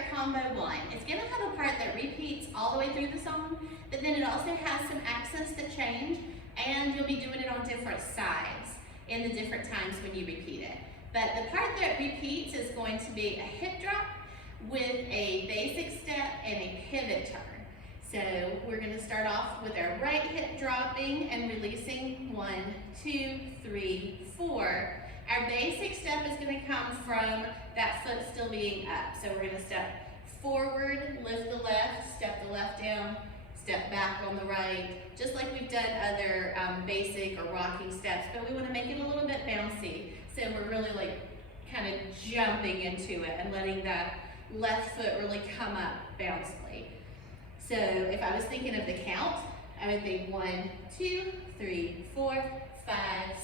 our combo one. It's gonna have a part that repeats all the way through the song, but then it also has some accents that change, and you'll be doing it on different sides in the different times when you repeat it. But the part that repeats is going to be a hip drop with a basic step and a pivot turn. So we're going to start off with our right hip dropping and releasing 1, 2, 3, 4. Our basic step is going to come from that foot still being up. So we're going to step forward, lift the left, step the left down, step back on the right, just like we've done other basic or rocking steps, but we want to make it a little bit bouncy. So we're really like kind of jumping into it and letting that left foot really come up bouncily. So if I was thinking of the count, I would think 1, 2, 3, 4, 5,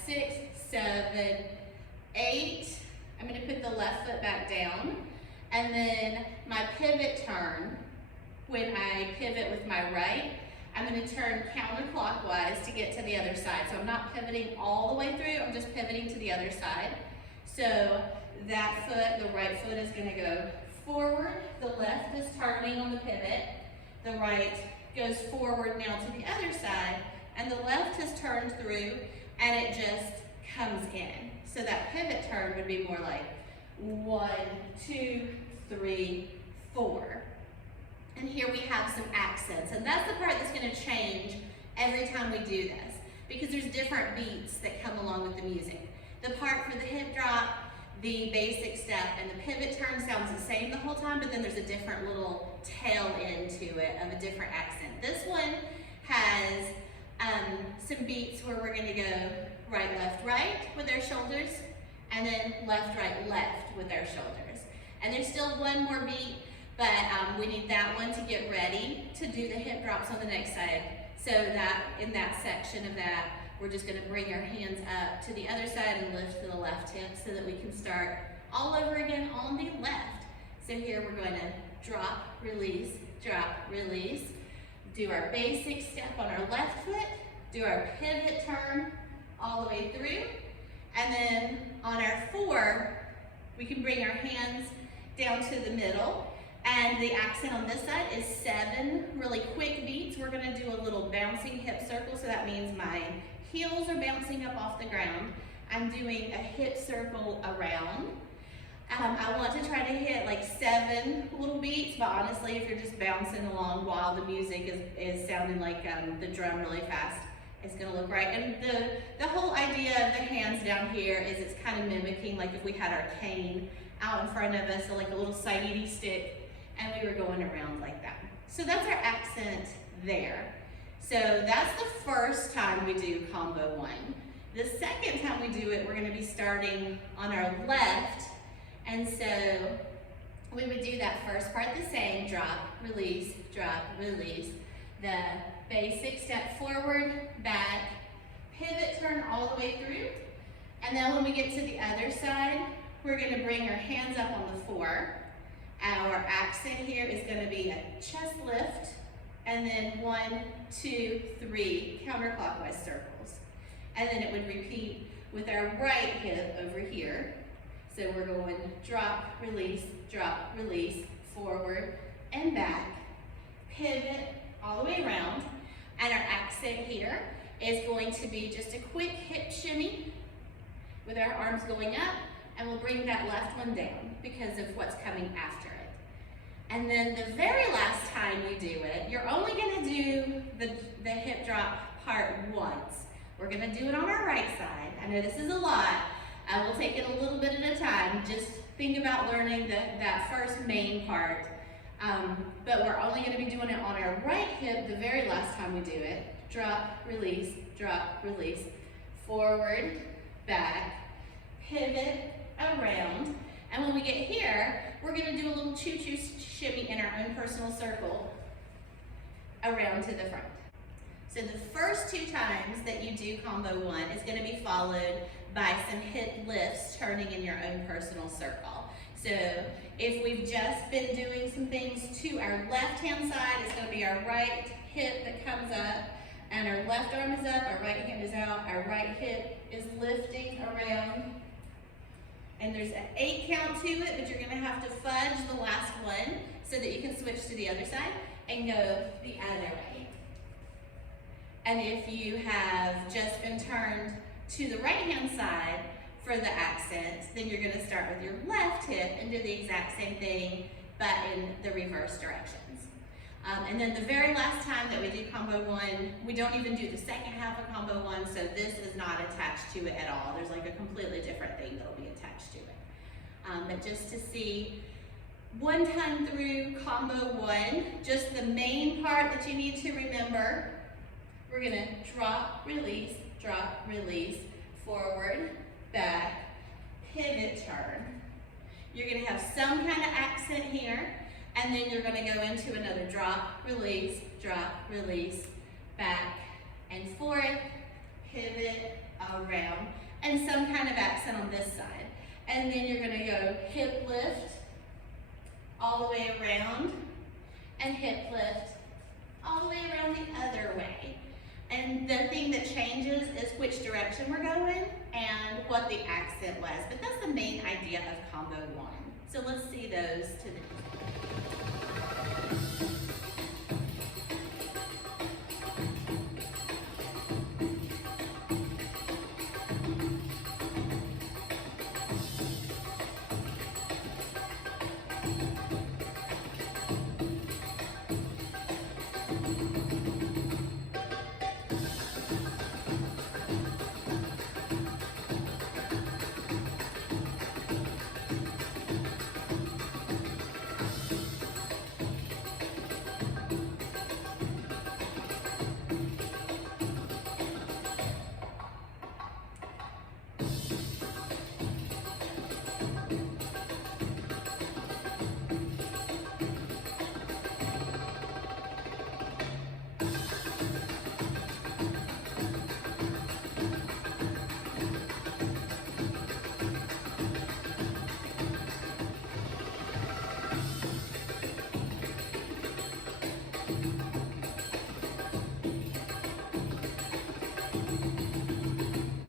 6, 7, 8. I'm going to put the left foot back down. And then my pivot turn, when I pivot with my right, I'm going to turn counterclockwise to get to the other side. So I'm not pivoting all the way through, I'm just pivoting to the other side. So that foot, the right foot is going to go forward, the left is turning on the pivot, the right goes forward now to the other side, and the left has turned through and it just comes in. So that pivot turn would be more like 1, 2, 3, 4. And here we have some accents, and that's the part that's going to change every time we do this, because there's different beats that come along with the music. The part for the hip drop, the basic step, and the pivot turn sounds the same the whole time, but then there's a different little tail end to it of a different accent. This one has some beats where we're going to go right, left with our shoulders, and then left, left with our shoulders. And there's still one more beat, but we need that one to get ready to do the hip drops on the next side. So that in that section of that, we're just going to bring our hands up to the other side and lift to the left hip so that we can start all over again on the left. So here we're going to drop, release, do our basic step on our left foot, do our pivot turn all the way through, and then on our 4, we can bring our hands down to the middle, and the accent on this side is 7 really quick beats. We're going to do a little bouncing hip circle, so that means my heels are bouncing up off the ground. I'm doing a hip circle around. I want to try to hit like 7 little beats, but honestly, if you're just bouncing along while the music is sounding like the drum really fast, it's going to look right. And the whole idea of the hands down here is it's kind of mimicking like if we had our cane out in front of us, so like a little Saidi stick, and we were going around like that. So that's our accent there. So that's the first time we do combo 1. The second time we do it, we're going to be starting on our left, and so we would do that first part the same, drop, release, the basic step forward, back, pivot turn all the way through, and then when we get to the other side, we're going to bring our hands up on the 4. Our accent here is going to be a chest lift, and then 1, 2, 3 counterclockwise circles. And then it would repeat with our right hip over here. So we're going drop, release, forward and back, pivot all the way around. And our accent here is going to be just a quick hip shimmy with our arms going up, and we'll bring that left one down because of what's coming after it. And then the very last time you do it, you're only going to do the hip drop part once. We're going to do it on our right side. I know this is a lot. I will take it a little bit at a time. Just think about learning that first main part. But we're only going to be doing it on our right hip the very last time we do it. Drop, release, forward, back, pivot, around. And when we get here, we're going to do a little choo-choo shimmy in our own personal circle around to the front. So the first 2 times that you do combo 1 is going to be followed by some hip lifts turning in your own personal circle. So if we've just been doing some things to our left-hand side, it's going to be our right hip that comes up, and our left arm is up, our right hand is out, our right hip is lifting around. And there's an 8 count to it, but you're going to have to fudge the last one. so that you can switch to the other side and go the other way. And if you have just been turned to the right-hand side for the accent, then you're gonna start with your left hip and do the exact same thing, but in the reverse directions. And then the very last time that we do combo one, we don't even do the second half of combo one, so this is not attached to it at all. There's like a completely different thing that'll be attached to it. But just to see one time through combo one, just the main part that you need to remember, we're gonna drop, release, forward, back, pivot, turn. You're gonna have some kind of accent here, and then you're gonna go into another drop, release, back and forth, pivot, around, and some kind of accent on this side. And then you're gonna go hip lift, all the way around, and hip lift, all the way around the other way. And the thing that changes is which direction we're going and what the accent was. But that's the main idea of combo one. So let's see those to the